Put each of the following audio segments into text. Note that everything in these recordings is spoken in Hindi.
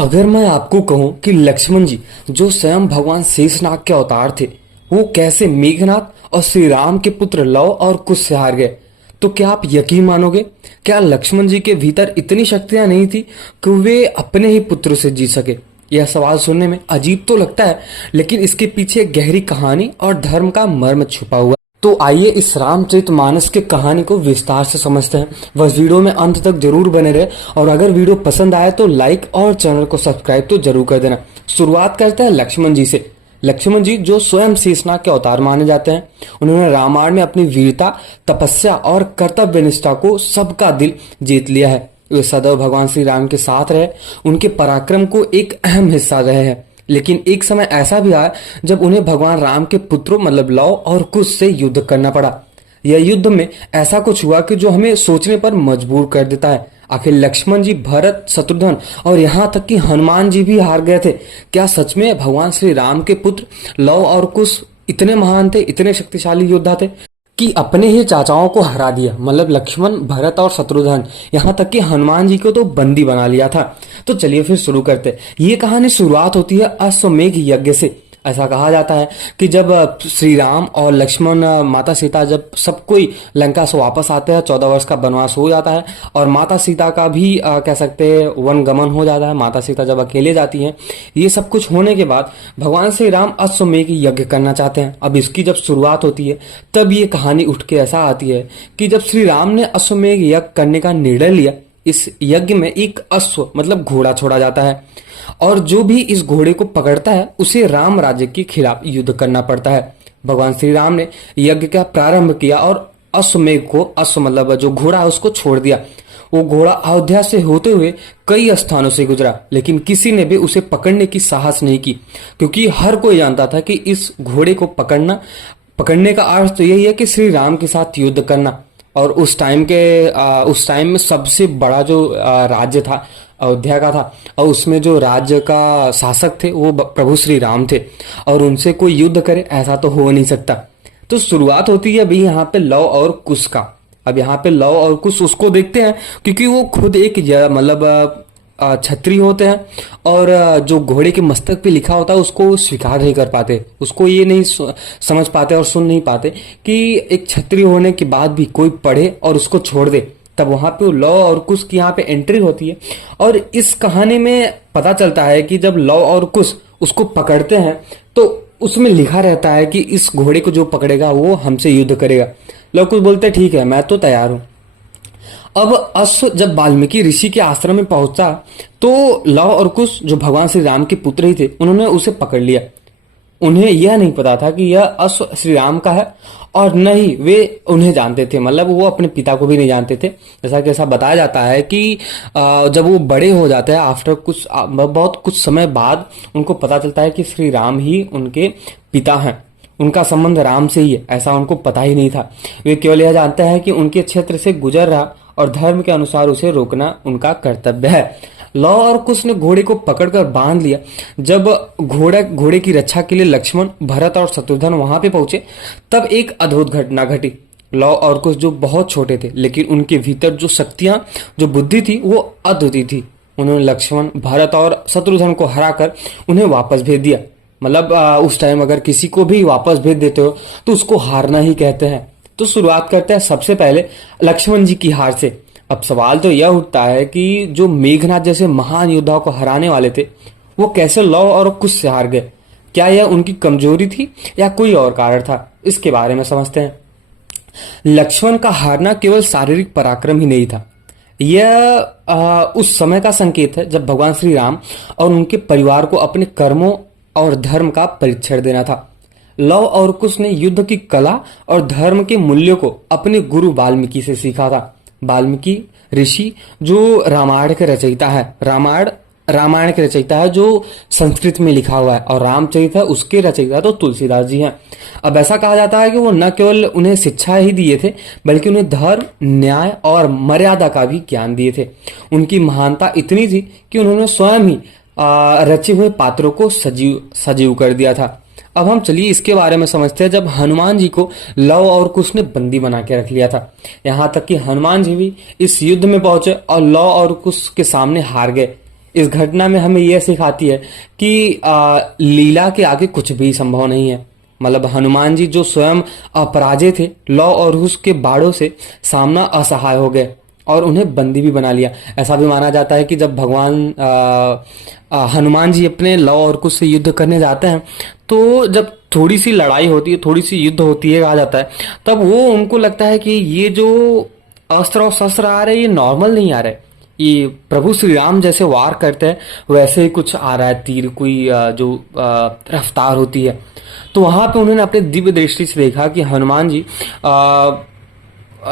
अगर मैं आपको कहूं कि लक्ष्मण जी जो स्वयं भगवान शेषनाग के अवतार थे, वो कैसे मेघनाथ और श्री राम के पुत्र लव और कुश से हार गए, तो क्या आप यकीन मानोगे? क्या लक्ष्मण जी के भीतर इतनी शक्तियां नहीं थी कि वे अपने ही पुत्र से जीत सके? यह सवाल सुनने में अजीब तो लगता है, लेकिन इसके पीछे एक गहरी कहानी और धर्म का मर्म छुपा हुआ है। तो आइए इस रामचरितमानस की कहानी को विस्तार से समझते हैं। बस वीडियो में अंत तक जरूर बने रहे, और अगर वीडियो पसंद आए तो लाइक और चैनल को सब्सक्राइब तो जरूर कर देना। शुरुआत करते हैं लक्ष्मण जी से। लक्ष्मण जी जो स्वयं शेषनाग के अवतार माने जाते हैं, उन्होंने रामायण में अपनी वीरता, तपस्या और कर्तव्य निष्ठा को सबका दिल जीत लिया है। वे सदैव भगवान श्री राम के साथ रहे, उनके पराक्रम को एक अहम हिस्सा रहे हैं। लेकिन एक समय ऐसा भी आया जब उन्हें भगवान राम के पुत्रों मतलब लव और कुश से युद्ध करना पड़ा। यह युद्ध में ऐसा कुछ हुआ कि जो हमें सोचने पर मजबूर कर देता है। आखिर लक्ष्मण जी, भरत, शत्रुघ्न और यहाँ तक कि हनुमान जी भी हार गए थे। क्या सच में भगवान श्री राम के पुत्र लव और कुश इतने महान थे, इतने शक्तिशाली योद्धा थे कि अपने ही चाचाओं को हरा दिया? मतलब लक्ष्मण, भरत और शत्रुघ्न, यहाँ तक कि हनुमान जी को तो बंदी बना लिया था। तो चलिए फिर शुरू करते। ये कहानी शुरुआत होती है अश्वमेघ यज्ञ से। ऐसा कहा जाता है कि जब श्री राम और लक्ष्मण, माता सीता, जब सब कोई लंका से वापस आते हैं, 14 वर्ष का वनवास हो जाता है और माता सीता का भी कह सकते हैं वन गमन हो जाता है। माता सीता जब अकेले जाती हैं, ये सब कुछ होने के बाद भगवान श्री राम अश्वमेघ यज्ञ करना चाहते हैं। अब इसकी जब शुरुआत होती है तब ये कहानी उठ के ऐसा आती है कि जब श्री राम ने अश्वमेघ यज्ञ करने का निर्णय लिया, इस यज्ञ में एक अश्व मतलब घोड़ा छोड़ा जाता है, और जो भी इस घोड़े को पकड़ता है उसे राम राज्य के खिलाफ युद्ध करना पड़ता है। भगवान श्री राम ने यज्ञ का प्रारंभ किया और अश्वमेघ को, अश्व मतलब जो घोड़ा है, उसको छोड़ दिया। वो घोड़ा अयोध्या से होते हुए कई स्थानों से गुजरा, लेकिन किसी ने भी उसे पकड़ने की साहस नहीं की, क्योंकि हर कोई जानता था कि इस घोड़े को पकड़ने का अर्थ तो यही है कि श्री राम के साथ युद्ध करना। और उस टाइम में सबसे बड़ा जो राज्य था अयोध्या का था, और उसमें जो राज्य का शासक थे वो प्रभु श्री राम थे, और उनसे कोई युद्ध करे ऐसा तो हो नहीं सकता। तो शुरुआत होती है अभी यहाँ पे लव और कुश का। अब यहाँ पे लव और कुश उसको देखते हैं क्योंकि वो खुद एक मतलब छत्री होते हैं, और जो घोड़े के मस्तक पे लिखा होता है उसको स्वीकार नहीं कर पाते, उसको ये नहीं समझ पाते और सुन नहीं पाते कि एक छत्री होने के बाद भी कोई पढ़े और उसको छोड़ दे। तब वहां पे लव और कुश की यहाँ पे एंट्री होती है, और इस कहानी में पता चलता है कि जब लव और कुश उसको पकड़ते हैं तो उसमें लिखा रहता है कि इस घोड़े को जो पकड़ेगा वो हमसे युद्ध करेगा। लव कुश बोलते ठीक है, मैं तो तैयार हूं। अब अश्व जब वाल्मीकि ऋषि के आश्रम में पहुंचा तो लव और कुश, जो भगवान श्री राम के पुत्र ही थे, उन्होंने उसे पकड़ लिया। उन्हें यह नहीं पता था कि यह अश्व श्री राम का है, और न ही वे उन्हें जानते थे, मतलब वो अपने पिता को भी नहीं जानते थे। जैसा कि ऐसा बताया जाता है कि जब वो बड़े हो जाते हैं, आफ्टर बहुत कुछ समय बाद उनको पता चलता है कि श्री राम ही उनके पिता हैं, उनका संबंध राम से ही है, ऐसा उनको पता ही नहीं था। वे केवल यह जानते हैं कि उनके क्षेत्र से गुजर रहा और धर्म के अनुसार उसे रोकना उनका कर्तव्य है। लव और कुश ने घोड़े को पकड़कर बांध लिया। जब घोड़े की रक्षा के लिए लक्ष्मण, भरत और शत्रुघ्न वहां पे पहुंचे, तब एक अद्भुत घटना घटी। लव और कुश जो बहुत छोटे थे, लेकिन उनके भीतर जो शक्तियां, जो बुद्धि थी, वो अद्वितीय थी। उन्होंने लक्ष्मण, भरत और शत्रुघ्न को हराकर उन्हें वापस भेज दिया। मतलब उस टाइम अगर किसी को भी वापस भेज देते हो तो उसको हारना ही कहते हैं। तो शुरुआत करते हैं सबसे पहले लक्ष्मण जी की हार से। अब सवाल तो यह उठता है कि जो मेघनाथ जैसे महान योद्धाओं को हराने वाले थे, वो कैसे लव और कुश से हार गए? क्या यह उनकी कमजोरी थी या कोई और कारण था? इसके बारे में समझते हैं। लक्ष्मण का हारना केवल शारीरिक पराक्रम ही नहीं था, यह उस समय का संकेत है जब भगवान श्री राम और उनके परिवार को अपने कर्मों और धर्म का परीक्षण देना था। लव और कुश ने युद्ध की कला और धर्म के मूल्यों को अपने गुरु वाल्मीकि से सीखा था। वाल्मीकि ऋषि जो रामायण के रचयिता है, रामायण के रचयिता है, जो संस्कृत में लिखा हुआ है, और रामचरित है उसके रचयिता तो तुलसीदास जी हैं। अब ऐसा कहा जाता है कि वो न केवल उन्हें शिक्षा ही दिए थे, बल्कि उन्हें धर्म, न्याय और मर्यादा का भी ज्ञान दिए थे। उनकी महानता इतनी थी कि उन्होंने स्वयं ही रचे हुए पात्रों को सजीव कर दिया था। अब हम चलिए इसके बारे में समझते हैं। जब हनुमान जी को लव और कुश ने बंदी बना के रख लिया था, यहाँ तक कि हनुमान जी भी इस युद्ध में पहुंचे और लव और कुश के सामने हार गए। इस घटना में हमें यह सिखाती है कि लीला के आगे कुछ भी संभव नहीं है। मतलब हनुमान जी जो स्वयं अपराजित थे, लौ और कुश के बाड़ों से सामना असहाय हो गए और उन्हें बंदी भी बना लिया। ऐसा भी माना जाता है कि जब भगवान हनुमान जी अपने लौ और कुश से युद्ध करने जाते हैं, तो जब थोड़ी सी लड़ाई होती है, थोड़ी सी युद्ध होती है कहा जाता है, तब वो उनको लगता है कि ये जो अस्त्र और शस्त्र आ रहे हैं ये नॉर्मल नहीं आ रहे, ये प्रभु श्री राम जैसे वार करते हैं वैसे ही कुछ आ रहा है, तीर कोई जो रफ्तार होती है। तो वहां पे उन्होंने अपने दिव्य दृष्टि से देखा कि हनुमान जी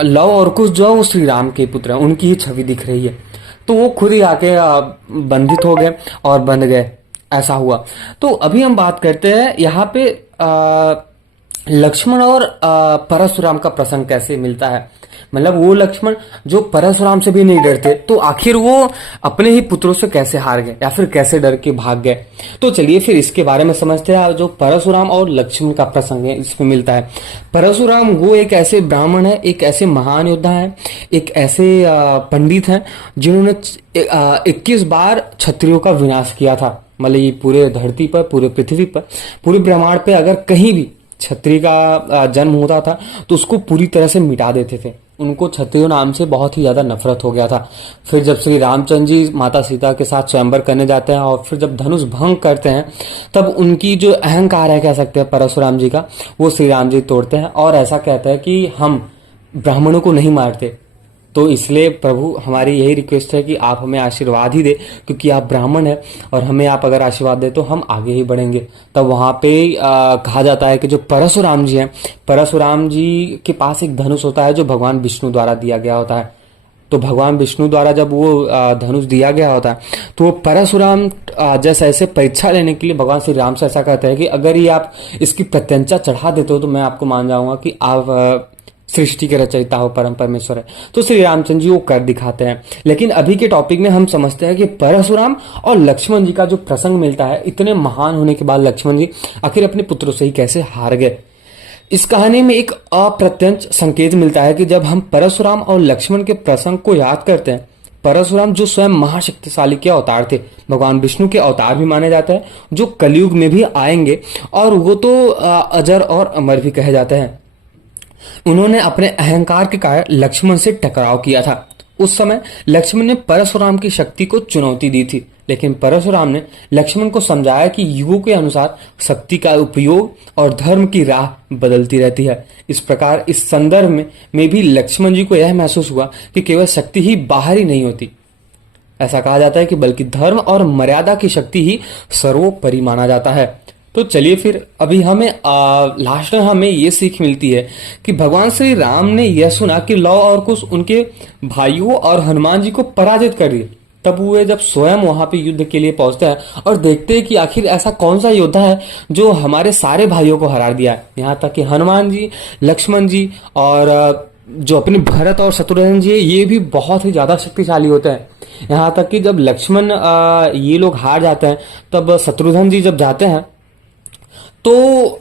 लव और कुश जो है वो श्री राम के पुत्र हैं, उनकी ही छवि दिख रही है। तो वो खुद ही आके बंधित हो गए और बंध गए, ऐसा हुआ। तो अभी हम बात करते हैं यहाँ पे लक्ष्मण और परशुराम का प्रसंग कैसे मिलता है। मतलब वो लक्ष्मण जो परशुराम से भी नहीं डरते, तो आखिर वो अपने ही पुत्रों से कैसे हार गए या फिर कैसे डर के भाग गए। तो चलिए फिर इसके बारे में समझते हैं। जो परशुराम और लक्ष्मण का प्रसंग है इसमें मिलता है। परशुराम वो एक ऐसे ब्राह्मण है, एक ऐसे महान योद्धा है, एक ऐसे पंडित हैं जिन्होंने 21 बार क्षत्रियों का विनाश किया था। मतलब ये पूरे धरती पर, पूरे पृथ्वी पर, पूरे ब्रह्मांड पे अगर कहीं भी क्षत्रिय का जन्म होता था तो उसको पूरी तरह से मिटा देते थे। उनको क्षत्रियो नाम से बहुत ही ज्यादा नफरत हो गया था। फिर जब श्री रामचंद्र जी माता सीता के साथ स्वयंवर करने जाते हैं और फिर जब धनुष भंग करते हैं, तब उनकी जो अहंकार है कह सकते हैं परशुराम जी का, वो श्री राम जी तोड़ते हैं और ऐसा कहते हैं कि हम ब्राह्मणों को नहीं मारते। तो इसलिए प्रभु हमारी यही रिक्वेस्ट है कि आप हमें आशीर्वाद ही दे, क्योंकि आप ब्राह्मण हैं और हमें आप अगर आशीर्वाद दे तो हम आगे ही बढ़ेंगे। तब वहां पे कहा जाता है कि जो परशुराम जी हैं, परशुराम जी के पास एक धनुष होता है जो भगवान विष्णु द्वारा दिया गया होता है। तो भगवान विष्णु द्वारा जब वो धनुष दिया गया होता है तो वो परशुराम जैसे ऐसे परीक्षा लेने के लिए भगवान श्री राम से ऐसा कहते हैं कि अगर ये आप इसकी प्रत्यंचा चढ़ा देते हो तो मैं आपको मान जाऊंगा कि आप सृष्टि के रचयिता हो, परम परमेश्वर है। तो श्री रामचंद्र जी वो कर दिखाते हैं। लेकिन अभी के टॉपिक में हम समझते हैं कि परशुराम और लक्ष्मण जी का जो प्रसंग मिलता है, इतने महान होने के बाद लक्ष्मण जी आखिर अपने पुत्रों से ही कैसे हार गए। इस कहानी में एक अप्रत्यक्ष संकेत मिलता है कि जब हम परशुराम और लक्ष्मण के प्रसंग को याद करते हैं, परशुराम जो स्वयं महाशक्तिशाली के अवतार थे, भगवान विष्णु के अवतार भी माने जाते हैं, जो कलयुग में भी आएंगे और वो तो अजर और अमर भी कहे जाते हैं। उन्होंने अपने अहंकार के कारण लक्ष्मण से टकराव किया था। उस समय लक्ष्मण ने परशुराम की शक्ति को चुनौती दी थी, लेकिन परशुराम ने लक्ष्मण को समझाया कि युगों के अनुसार शक्ति का उपयोग और धर्म की राह बदलती रहती है। इस प्रकार इस संदर्भ में भी लक्ष्मण जी को यह महसूस हुआ कि केवल शक्ति ही बाहरी नहीं होती, ऐसा कहा जाता है कि बल्कि धर्म और मर्यादा की शक्ति ही सर्वोपरि माना जाता है। तो चलिए फिर अभी हमें लास्ट में हमें ये सीख मिलती है कि भगवान श्री राम ने यह सुना कि लव और कुश उनके भाइयों और हनुमान जी को पराजित कर दिए। तब वो जब स्वयं वहां पे युद्ध के लिए पहुंचते हैं और देखते हैं कि आखिर ऐसा कौन सा योद्धा है जो हमारे सारे भाइयों को हरा दिया है। यहाँ तक कि हनुमान जी, लक्ष्मण जी और जो अपने भरत और शत्रुघ्न जी है, ये भी बहुत ही ज्यादा शक्तिशाली होते हैं। यहाँ तक कि जब लक्ष्मण ये लोग हार जाते हैं, तब शत्रुघ्न जी जब जाते हैं तो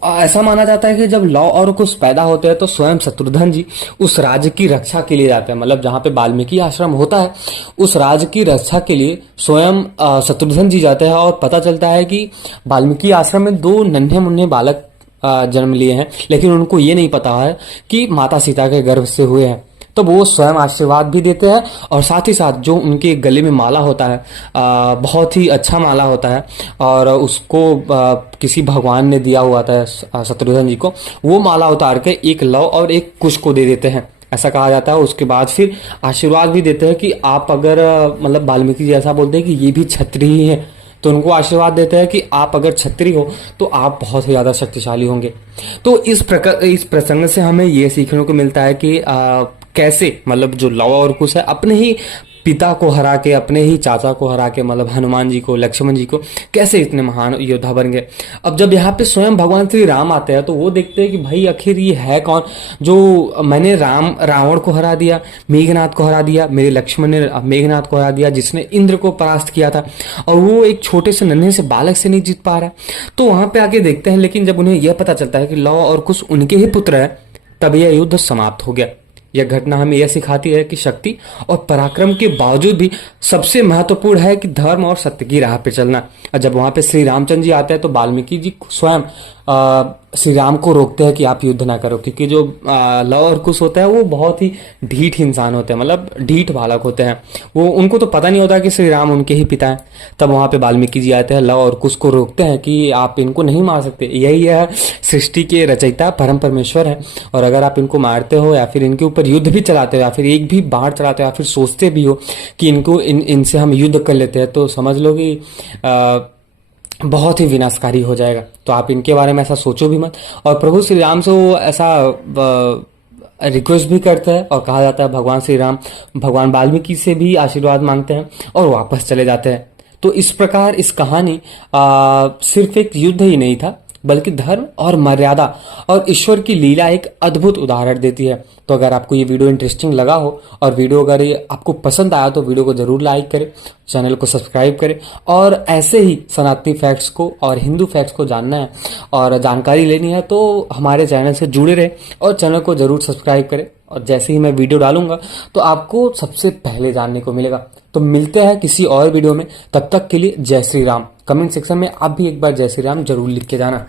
ऐसा माना जाता है कि जब लव और कुश पैदा होते हैं तो स्वयं शत्रुघ्न जी उस राज्य की रक्षा के लिए जाते हैं। मतलब जहां पे वाल्मीकि आश्रम होता है, उस राज्य की रक्षा के लिए स्वयं शत्रुघ्न जी जाते हैं और पता चलता है कि वाल्मीकि आश्रम में 2 नन्हे मुन्ने बालक जन्म लिए हैं, लेकिन उनको ये नहीं पता है कि माता सीता के गर्भ से हुए हैं। तो वो स्वयं आशीर्वाद भी देते हैं और साथ ही साथ जो उनके गले में माला होता है, बहुत ही अच्छा माला होता है और उसको किसी भगवान ने दिया हुआ था शत्रुघ्न जी को, वो माला उतार के एक लव और एक कुश को दे देते हैं, ऐसा कहा जाता है। उसके बाद फिर आशीर्वाद भी देते हैं कि आप अगर मतलब वाल्मीकि जी ऐसा बोलते हैं कि ये भी क्षत्रिय ही है, तो उनको आशीर्वाद देते हैं कि आप अगर क्षत्रिय हो तो आप बहुत ही ज्यादा शक्तिशाली होंगे। तो इस प्रसंग से हमें ये सीखने को मिलता है कि कैसे मतलब जो लव और कुश है अपने ही पिता को हरा के, अपने ही चाचा को हरा के, मतलब हनुमान जी को, लक्ष्मण जी को, कैसे इतने महान योद्धा बन गए। अब जब यहाँ पे स्वयं भगवान श्री राम आते हैं तो वो देखते हैं कि भाई आखिर ये है कौन जो मैंने रावण को हरा दिया, मेघनाथ को हरा दिया, मेरे लक्ष्मण ने मेघनाथ को हरा दिया, जिसने इंद्र को परास्त किया था, और वो एक छोटे से नन्हे से बालक से नहीं जीत पा रहा है। तो वहां पे आके देखते हैं, लेकिन जब उन्हें यह पता चलता है कि लव और कुश उनके ही पुत्र है, तब यह युद्ध समाप्त हो गया। यह घटना हमें यह सिखाती है कि शक्ति और पराक्रम के बावजूद भी सबसे महत्वपूर्ण है कि धर्म और सत्य की राह पे चलना। और जब वहां पे श्री रामचंद्र जी आते हैं तो वाल्मीकि जी स्वयं श्री राम को रोकते हैं कि आप युद्ध ना करो, क्योंकि जो लव और कुश होता है वो बहुत ही ढीठ इंसान होते हैं, मतलब ढीठ बालक होते हैं। वो उनको तो पता नहीं होता कि श्री राम उनके ही पिता हैं। तब वहां पे वाल्मीकि जी आते हैं, लव और कुश को रोकते हैं कि आप इनको नहीं मार सकते, यही है सृष्टि के रचयिता परम परमेश्वर है, और अगर आप इनको मारते हो या फिर इनके ऊपर युद्ध भी चलाते हो या फिर एक भी बाढ़ चलाते हो या फिर सोचते भी हो कि इनको इनसे हम युद्ध कर लेते हैं, तो समझ लो कि बहुत ही विनाशकारी हो जाएगा। तो आप इनके बारे में ऐसा सोचो भी मत। और प्रभु श्री राम से वो ऐसा रिक्वेस्ट भी करते हैं, और कहा जाता है भगवान श्री राम भगवान वाल्मीकि से भी आशीर्वाद मांगते हैं और वापस चले जाते हैं। तो इस प्रकार इस कहानी सिर्फ एक युद्ध ही नहीं था, बल्कि धर्म और मर्यादा और ईश्वर की लीला एक अद्भुत उदाहरण देती है। तो अगर आपको ये वीडियो इंटरेस्टिंग लगा हो और वीडियो अगर ये आपको पसंद आया तो वीडियो को जरूर लाइक करें, चैनल को सब्सक्राइब करें, और ऐसे ही सनातनी फैक्ट्स को और हिंदू फैक्ट्स को जानना है और जानकारी लेनी है तो हमारे चैनल से जुड़े रहे और चैनल को जरूर सब्सक्राइब करें। और जैसे ही मैं वीडियो डालूंगा तो आपको सबसे पहले जानने को मिलेगा। तो मिलते हैं किसी और वीडियो में, तब तक के लिए जय श्री राम। कमेंट सेक्शन में आप भी एक बार जय श्री राम जरूर लिख के जाना।